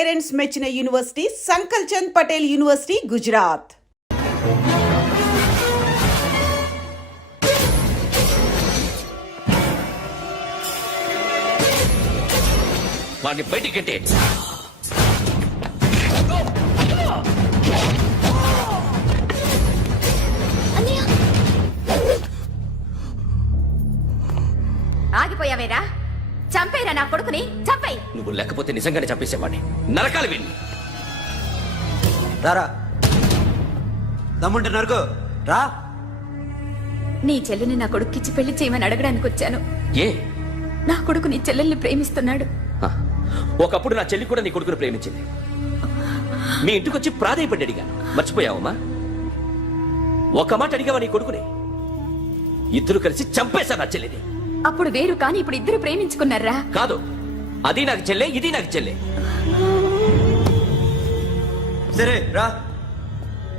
Parents మెచ్చిన university సంకల్ Chand Patel university Gujarat. వాడిని బయటికి గెట్టే. ఆగిపోయావేరా? చంపేరా నా కొడుకుని, చంపేయ్. నువ్వు లేకపోతే నిజంగానే చంపేసేవాడిని. నరకాలి వీణ్ణి. రారా, దమ్ముంటే నరకు రా. నీ చెల్లిని నా కొడుక్కిచ్చి పెళ్లి చేయమని అడగడానికి వచ్చాను. ఏ? నా కొడుకు నీ చెల్లెల్ని ప్రేమిస్తున్నాడు. ఒకప్పుడు నా చెల్లి కూడా నీ కొడుకుని ప్రేమించింది. మీ ఇంటికి వచ్చి ప్రాధేయపడి అడిగాను. మర్చిపోయావమ్మా? ఒక మాట అడిగావా నీ కొడుకుని? ఇద్దరు కలిసి చంపేశా నా చెల్లిని. అప్పుడు వేరు, కానీ ఇప్పుడు ఇద్దరు ప్రేమించుకున్నారా? కాదు, అది నాకు చెల్లె, ఇది నాకు చెల్లె. సరే రా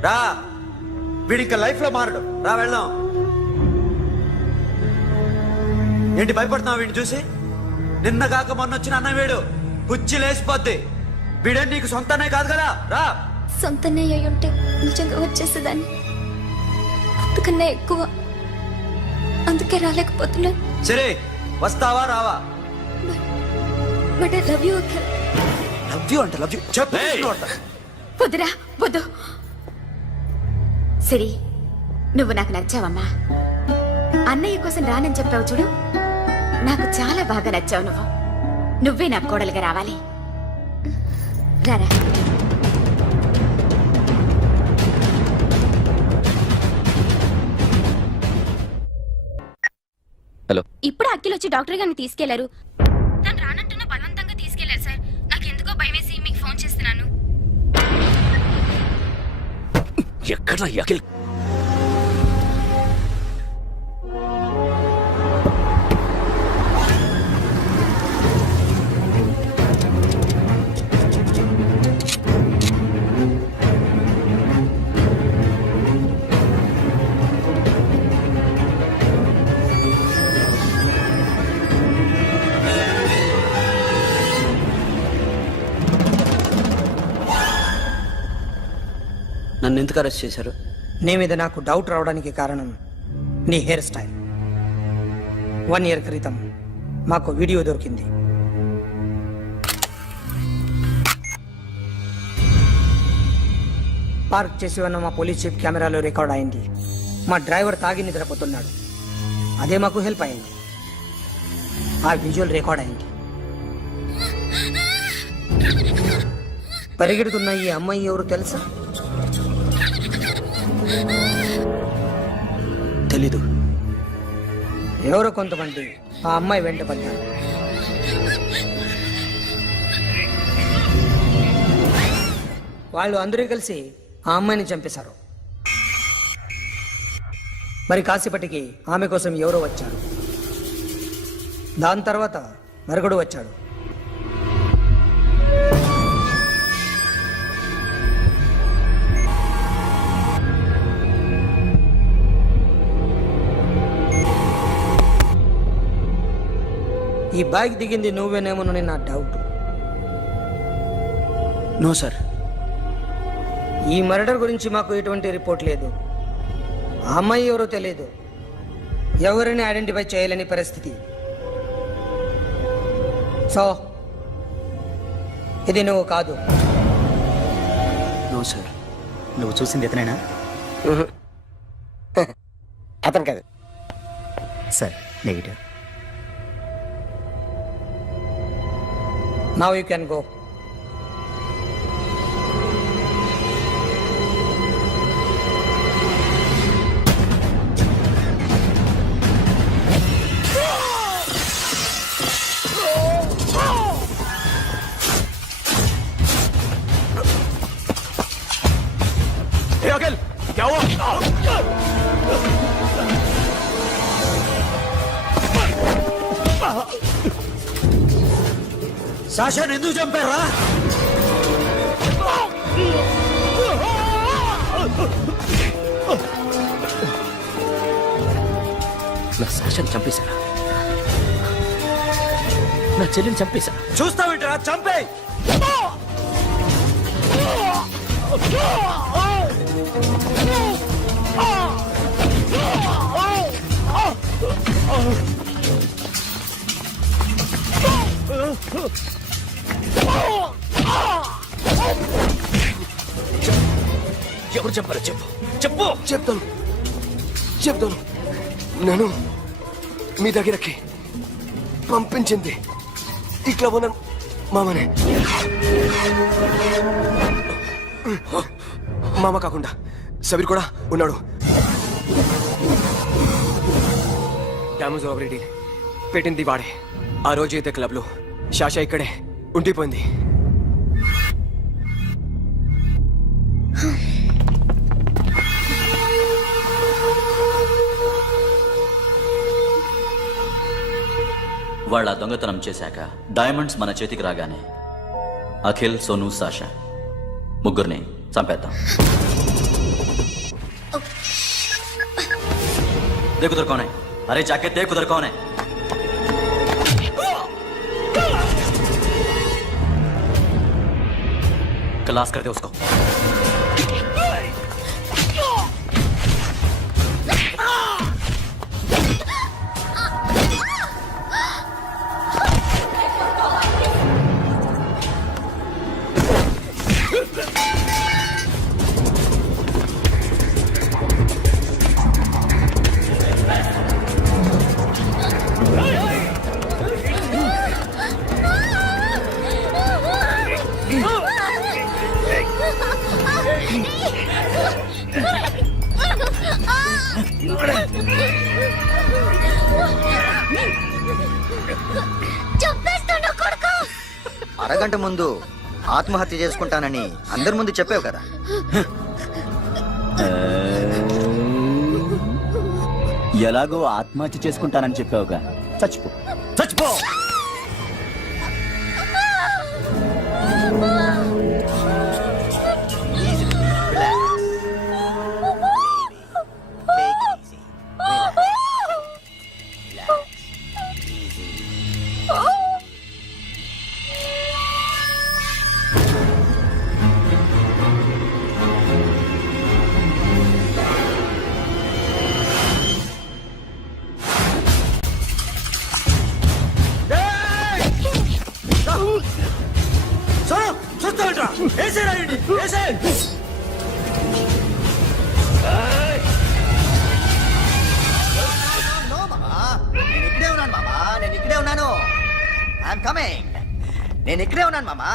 రా, వీడి ఇంకా లైఫ్ లో మారడు. రా వెళ్దాం. ఏంటి భయపడుతున్నావు వీడిని చూసి? నిన్న కాక మొన్న వచ్చిన అన్న వీడు పుచ్చి లేసిపోద్ది. వీడే నీకు సొంతనే కాదు కదా. రా. సొంతనే అయి ఉంటే నిజంగా వచ్చేసేదాన్ని. అంతకన్నా ఎక్కువ, అందుకే రాలేకపోతున్నా. సరే, వస్తావా రావా? But I love you Akhil. Love you అంటే లవ్ యూ చెప్పు. వద్దురా, వద్దు. సరే, నువ్వు నాకు నచ్చావమ్మా. అన్నయ్య కోసం రానని చెప్పావు చూడు, నాకు చాలా బాగా నచ్చావు. నువ్వే నా కోడలుగా రావాలి. రారా. హలో. ఇప్పుడు అఖిల్ వచ్చి డాక్టర్ గారిని తీసుకెళ్లారు. తను రానంటున్న బలవంతంగా తీసుకెళ్లారు సార్. నాకు ఎందుకో భయమేసి మీకు ఫోన్ చేస్తున్నాను. ఎక్కడ అఖిల్? నన్ను ఎందుకు అరెస్ట్ చేశారు? నీ మీద నాకు డౌట్ రావడానికి కారణం నీ హెయిర్ స్టైల్. 1 year క్రితం మాకు వీడియో దొరికింది. పార్క్ చేసి ఉన్న మా పోలీస్ జీప్ కెమెరాలో రికార్డ్ అయింది. మా డ్రైవర్ తాగి నిద్రపోతున్నాడు. అదే మాకు హెల్ప్ అయింది. ఆ విజువల్ రికార్డ్ అయింది. పరిగెడుతున్న ఈ అమ్మాయి ఎవరు తెలుసా? తెలీదు. ఎవరో కొంతమంది ఆ అమ్మాయి వెంట పడ్డారు. వాళ్ళు అందరూ కలిసి ఆ అమ్మాయిని చంపేశారు. మరి కాసేపటికి ఆమె కోసం ఎవరో వచ్చారు. దాని తర్వాత మరొకడు వచ్చాడు. ఈ బైక్ దిగింది నువ్వేనేమోనని నా డౌట్. No sir. ఈ మర్డర్ గురించి మాకు ఎటువంటి రిపోర్ట్ లేదు. ఆ అమ్మాయి ఎవరో తెలియదు. ఎవరిని ఐడెంటిఫై చేయలేని పరిస్థితి. సో ఇది నువ్వు కాదు. No sir. నువ్వు చూసింది ఇతనేనా? అతను కాదు sir. Negative. Now you can go. Hey, Akhil! क्या हुआ? సాషాని ఎందుకు చంపారా? నా సాషాని చంపేశారా? నా చెల్లిని చంపేశా. చూస్తావేంటరా? చంపే. ఎవరు చెప్పారో చెప్పు చెప్పు. చెప్తాను నేను మీ దగ్గరకి పంపించింది ఇట్లా ఉన్న మామనే. మామ కాకుండా సబీర్ కూడా ఉన్నాడు. డ్యామేజ్ ఆపరేటి పెట్టింది వాడే. ఆ రోజు అయితే క్లబ్లో శాష ఇక్కడే ఉండిపోయింది. వాళ్ళ దొంగతనం చేశాక డైమండ్స్ మన చేతికి రాగానే అఖిల్, సోను, సాషా ముగ్గురిని చంపేద్దాం. देख उधर कौन है? अरे जाके देख उधर कौन है? क्लास कर दे उसको. అరగంట ముందు ఆత్మహత్య చేసుకుంటానని అందరి ముందు చెప్పావు కదా. ఎలాగో ఆత్మహత్య చేసుకుంటానని చెప్పావుగా, చచ్చిపో. నేను ఇక్కడే ఉన్నాను మామా.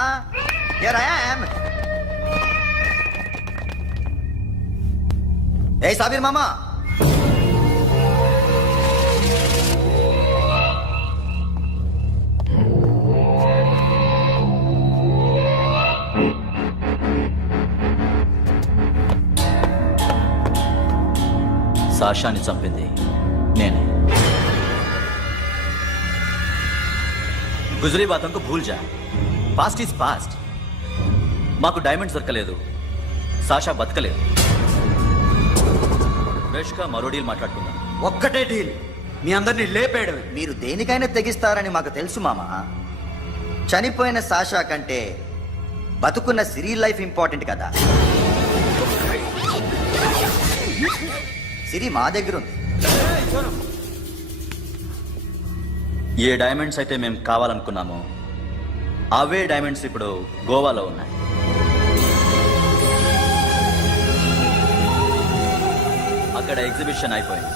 Here I am. ఏ సాబీర్ మామా, సాషాని చంపింది నేనే. గుజరీ బాతం కు భూల్ జా. Past is past. మాకు డైమండ్స్ దొరకలేదు, సాషా బతకలేదు. ఫ్రెష్ గా మరో డీల్ మాట్లాడుకుందాం. ఒక్కటే డీల్, మీ అందరినీ లేపేయడం. మీరు దేనికైనా తెగిస్తారని మాకు తెలుసు మామా. చనిపోయిన సాషా కంటే బతుకున్న సిరి లైఫ్ ఇంపార్టెంట్ కదా. సిరి మా దగ్గర ఉంది. ఏ డైమండ్స్ అయితే మేము కావాలనుకున్నామో అవే డైమండ్స్ ఇప్పుడు గోవాలో ఉన్నాయి. అక్కడ ఎగ్జిబిషన్ అయిపోయింది.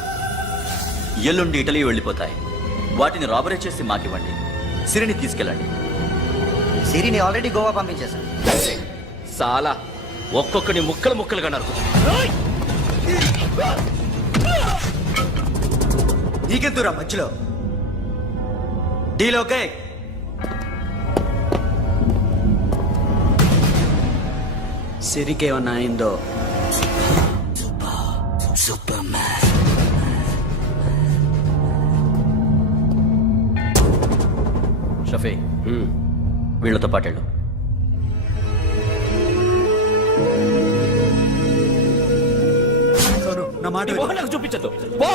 ఎల్లుండి ఇటలీ వెళ్ళిపోతాయి. వాటిని రాబరీ చేసి మాకివ్వండి. సిరిని తీసుకెళ్ళండి. సిరిని ఆల్రెడీ గోవా పంపించేశాను. చాలా ఒక్కొక్కడి ముక్కలు ముక్కలుగా నరుకు. నీకెందురా మధ్యలో? Deal okay? సిరికేమన్నా అయిందో షఫీ, వీళ్ళతో పాటెళ్ళు. నా మాట నీ మొహం నాకు చూపించద్దు. పో.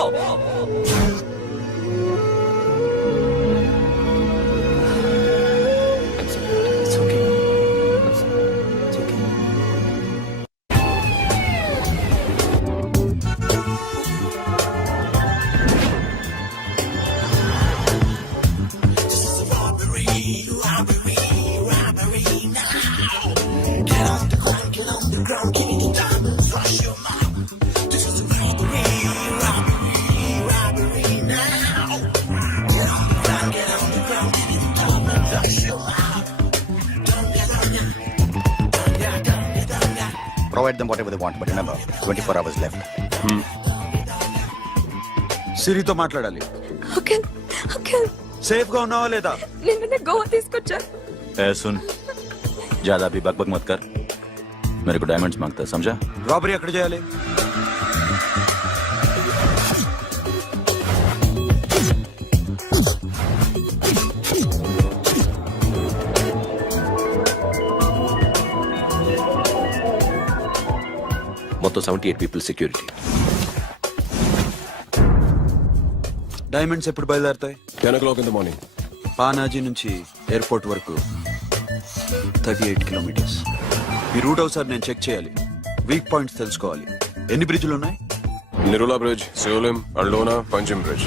provide them whatever they want, but remember, 24 hours left. సిరితో మాట్లాడాలి. అంకుల్ అంకుల్ సేఫ్ గా ఉన్నావా లేదా? నిన్న గోవా తీసుకొచ్చారు. ए सुन, ज्यादा भी बकबक मत कर. मेरे को डायमंड्स मांगता है, समझा? రాబరీ ఎక్కడ చేయాలి? మొత్తం 78 పీపుల్ సెక్యూరిటీ. డైమండ్స్ ఎప్పుడు బయలుదేరుతాయి? 10 o'clock in the morning. Panaji నుంచి ఎయిర్పోర్ట్ వరకు 38 కిలోమీటర్స్. ఈ రూట్ ఒకసారి నేను చెక్ చేయాలి. వీక్ పాయింట్స్ తెలుసుకోవాలి. ఎన్ని బ్రిడ్జ్లు ఉన్నాయి? Nirula Bridge, Seolim, Aldona, Panjim Bridge.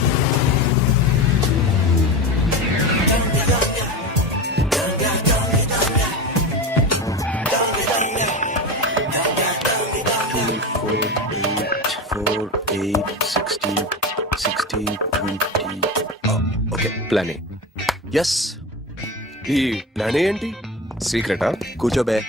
Okay, plan A. Yes. ఈ ప్లాన్ ఏంటి? సీక్రెటా? కూర్చోబే.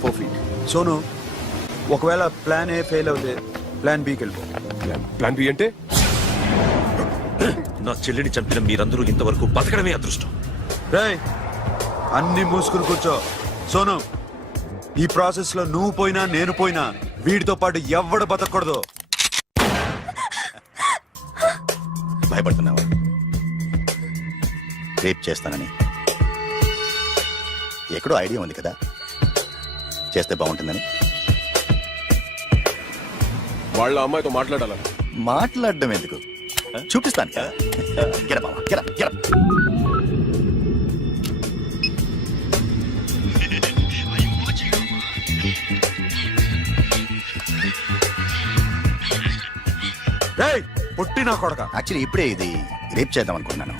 Four feet. సోను, ఒకవేళ ప్లాన్ ఏ ఫెయిల్ అవుతే ప్లాన్ బికి వెళ్ళిపో. ప్లాన్ బి అంటే? నా చెల్లిని చంపిన మీరందరూ ఇంతవరకు బతకడమే అదృష్టం. రేయ్, అన్ని మూసుకుని కూర్చో. సోను, ఈ ప్రాసెస్ లో నువ్వు పోయినా నేను పోయినా వీడితో పాటు ఎవ్వడు బతకూడదు. భయపడుతున్నావా? రేప్ చేస్తానని ఎక్కడో ఐడియా ఉంది కదా, చేస్తే బాగుంటుందని. వాళ్ళ అమ్మాయితో మాట్లాడాలా? మాట్లాడడం ఎందుకు, చూపిస్తాను కదా. Get up, మామ, get up, get up. రేయ్, పుట్టి నా కొడక. యాక్చువల్లీ ఇప్పుడే ఇది రేప్ చేద్దాం అనుకున్నాను,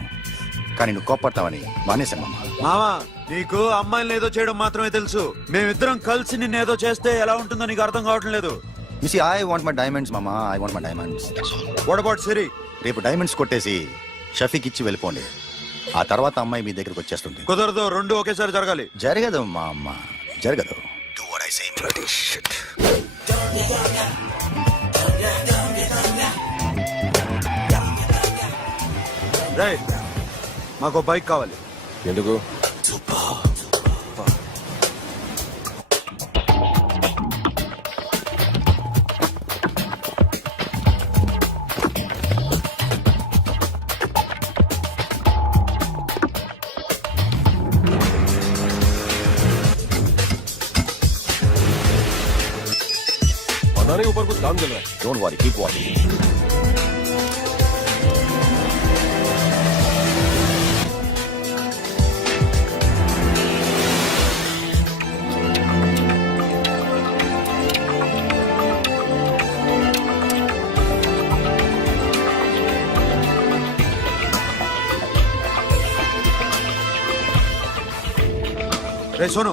కానీ నువ్వు కోపడతావని మానేశాను మామ. మామా, నీకు అమ్మాయిని ఏదో చేయడం మాత్రమే తెలుసు. మేమిద్దరం కలిసి నిన్ను ఏదో చేస్తే ఎలా ఉంటుందో నీకు అర్థం కావటం లేదు. You see, I want my diamonds, mama. I want my diamonds. What about Siri? రేపు డైమండ్స్ కొట్టేసి షఫీకి ఇచ్చి వెళ్ళిపోండి. ఆ తర్వాత అమ్మాయి మీ దగ్గరకు వచ్చేస్తుంది. కుదరదు, రెండు ఒకేసారి జరగాలి. జరగదు మా అమ్మ, జరగదు. Do what I say. Bloody shit. రేయ్, మాకు బైక్ కావాలి. ఎందుకు? पता नहीं ऊपर कुछ काम चल रहा है. Don't worry, keep watching. Ray Sonu,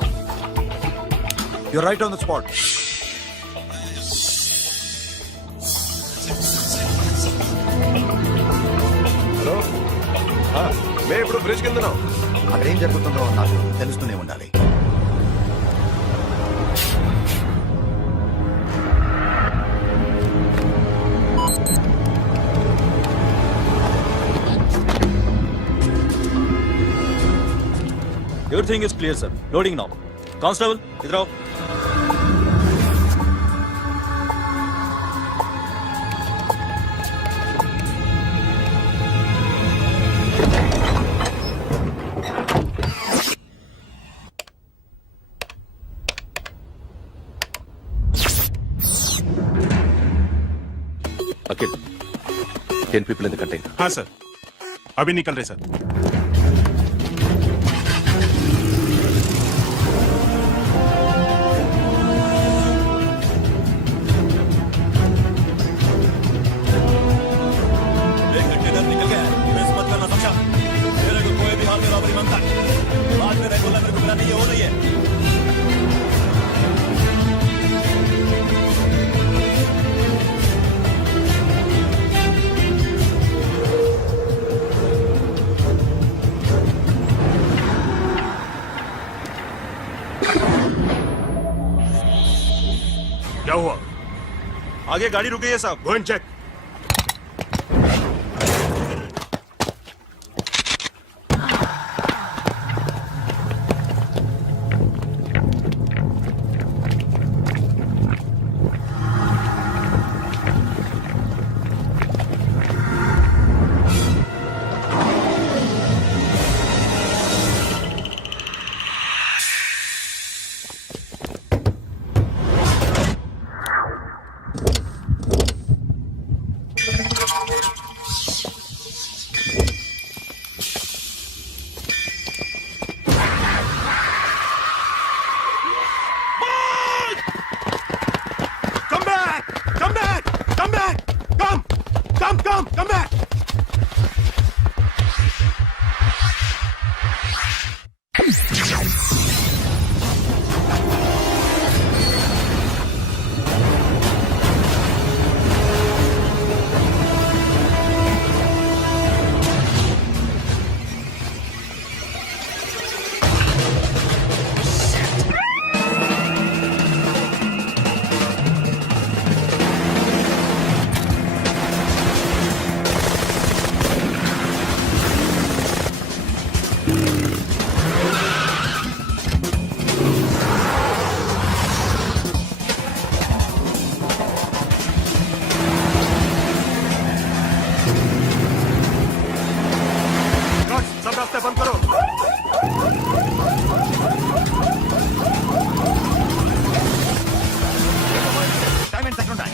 you're right on the spot. Hello, మేము ఇప్పుడు బ్రిడ్జ్ కింద ఉన్నాం. అక్కడ ఏం జరుగుతుందో నాకు తెలుస్తూనే ఉండాలి. Everything is clear, sir. Loading now. Constable, idhar aao. Akhil, 10 people in the container. हाँ सर, अभी निकल रहे सर। एक कंटेनर निकल गया है, मिस मत करना समझा? मेरे को कोई भी हाल में रॉबरी मांगता है, बाद में रेगुलर मेरे को मिला नहीं है, वो नहीं है। क्या हुआ? आगे गाड़ी रुक गई है साहब। Go and check. Come back! सब रास्ते बंद करो। डायमंड्स ఎక్కడ ఉన్నాయి?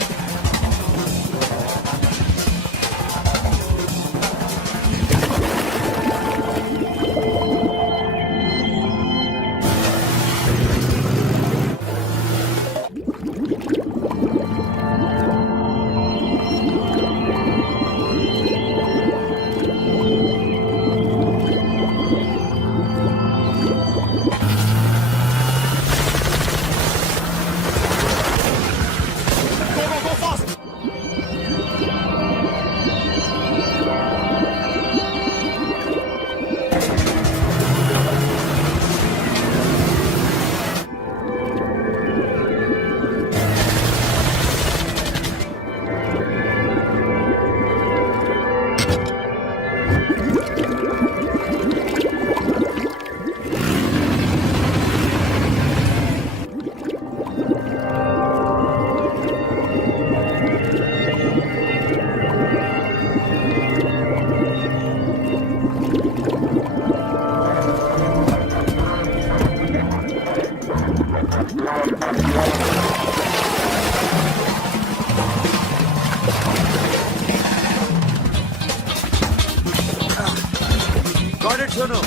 Got it, Sono.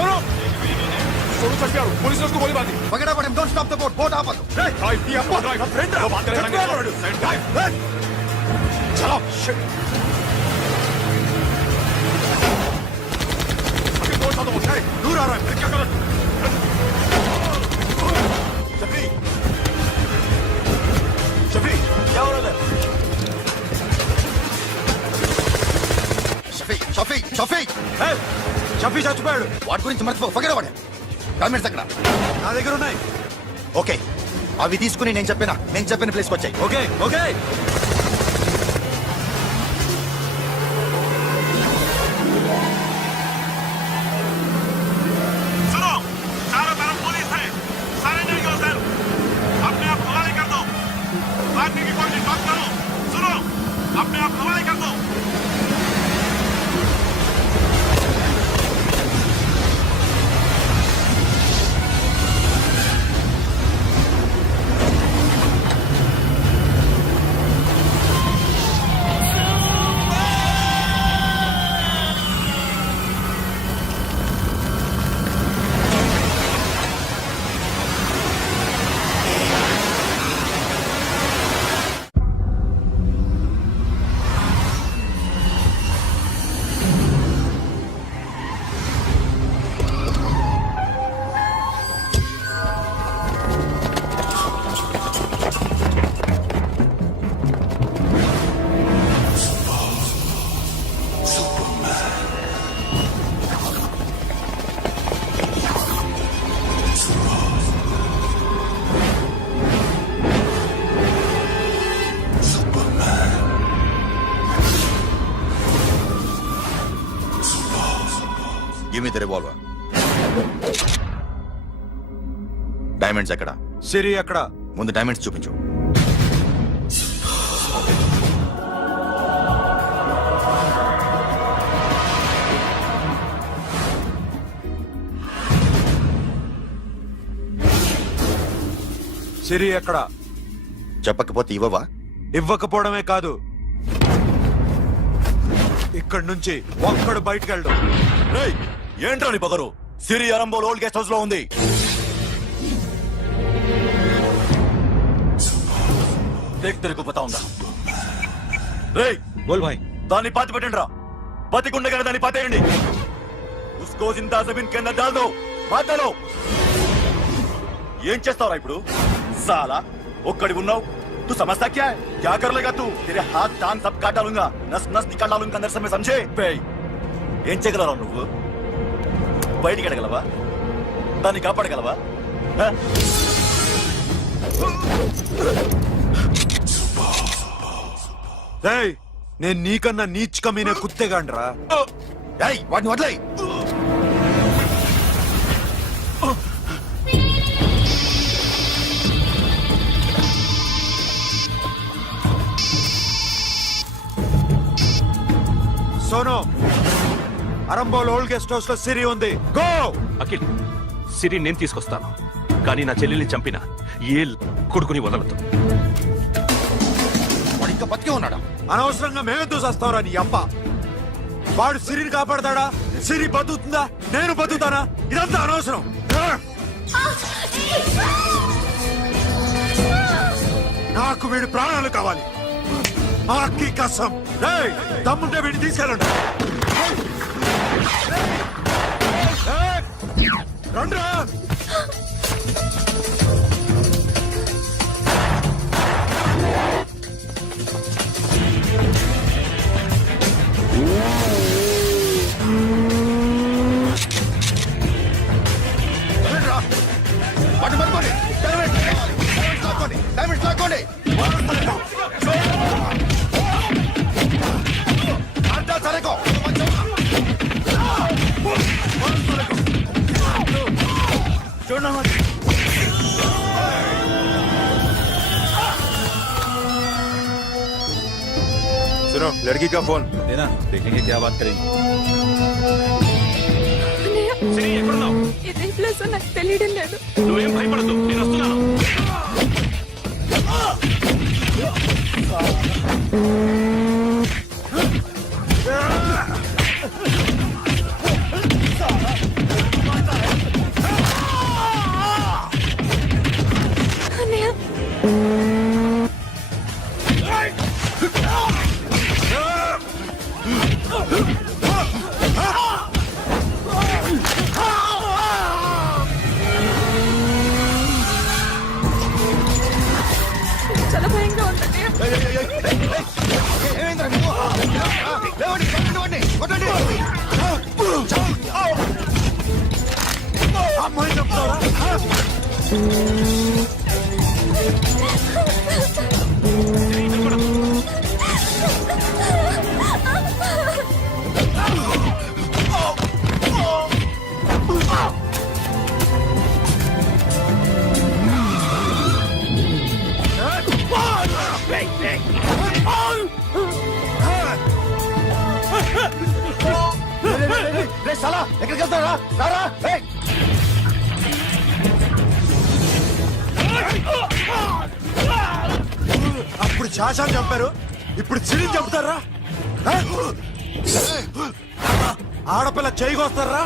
सोनो सोनू चढ़ गया पुलिस ने उसको गोली मार दी पकड़ा पड़े don't stop the boat boat आपस ड्राइव दिया ड्राइव फ्रेंड वो बात करेंगे ड्राइव चलो शिट कौन सा तो उठाए दूर आ रहा है फिर क्या करो शफी शफी क्या हो रहा है షఫీ షఫీ షఫీ షఫీ చచ్చిపోయాడు. వాటి గురించి మర్చిపో పకడా పడే డాక్యుమెంట్స్ అక్కడ నా దగ్గర ఉన్నాయి. ఓకే అవి తీసుకుని నేను చెప్పిన ప్లేస్కి వచ్చాయి. ఓకే ఓకే सुनो चारों तरफ पुलिस है सरेंडर करो सर अपने आप हवाले कर दो मारने की कोशिश मत करो सुनो अपने आप हवाले कर दो give me the revolver. Diamonds ఎక్కడ? సిరి అక్కడ. ముందు డైమండ్స్ చూపించు. సిరి ఎక్కడ? చెప్పకపోతే ఇవ్వవా? ఇవ్వకపోవడమే కాదు, ఇక్కడి నుంచి ఒక్కడు బయటకు వెళ్ళడు. ఏంట్రా నీ పొగరు? సిరి అరంబోల్ ఓల్డ్ గెస్ట్ హౌస్ లో ఉంది. తిరుగుతా ఉందా? రేయ్ బోల్ భాయ్. దాన్ని పాతి పెట్టండి రా. బతికుండగానే దాన్ని పాతేయండి. ఉస్కో జిందా జమీన్ కింద డాల్ దో. మాటలో ఏం చేస్తావురా ఇప్పుడు? సాలా ఒక్కడి ఉన్నావు. तू समझता क्या है? क्या कर लेगा तू? तेरे हाथ टांग सब काट डालूंगा, नस नस निकाल डालूंगा अंदर से, मैं समझे? ఏం చేయగలరా నువ్వు? బయటికి ఎడగలవా? దాన్ని కాపాడగలవా? నేను నీకన్నా నీచ్ కమీనే కుత్తేగాండ్రా. వాటిని వదిలేయ్. Sonu, Arambol old guest house లో సిరి ఉంది. గో. అఖిల్, సిరి నేను తీసుకొస్తాను, కానీ నా చెల్లెల్ని చంపిన ఏ కొడుకుని వదలదు. వాడు ఇంకా బతికే ఉన్నాడా? అనవసరంగా మేమెందుకు చేస్తావురా నీ అప్ప? వాడు సిరిని కాపాడతాడా? సిరి బతుకుతుందా? నేను బతుకుతానా? ఇదంతా అనవసరం. నాకు వీడి ప్రాణాలు కావాలి. ఆకి కసం. దమ్ముంటే వీడిని తీసుకెళ్ళండి. రండ్రా. వాటిని పట్టుకోండి. డైమండ్స్ లాక్కోండి. డైమండ్స్ లాక్కోండి. సరేకో सुनो लड़की का फोन देना, देखेंगे क्या बात करेंगे. ఇదే ప్లేస్ నాకు తెలియడం లేదు. నువ్వేం భయపడద్దు, నేను వస్తున్నాను. అమ్మాయి చెప్తారా ఎక్కడికి వెళ్తారా రారా అప్పుడు శాశాన్ని చంపారు ఇప్పుడు సిరిని చంపుతారా ఆడపిల్ల చేయకొస్తారా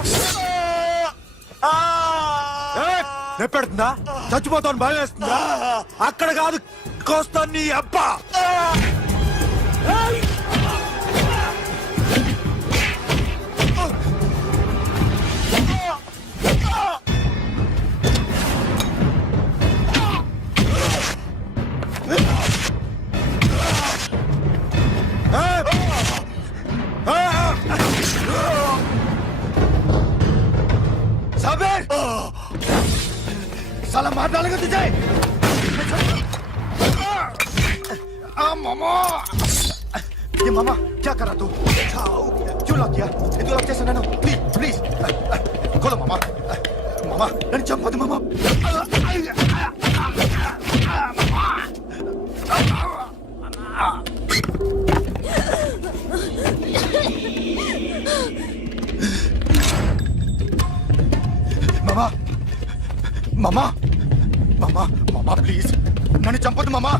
నెప్పెడుతుందా చచ్చిపోతాను భయం వేస్తుందా అక్కడ కాదు కోస్తాను నీ అబ్బా साबिर साला मार डालेगा तुझे मामा ये मामा क्या कर रहा तू क्यों लॉक किया ये तू लॉक कैसे नैनो प्लीज प्लीज खोलो मामा मामा नन्नु चंपదు मामा मामा मामा मामा मामा प्लीज नन्नु चंपదు मामा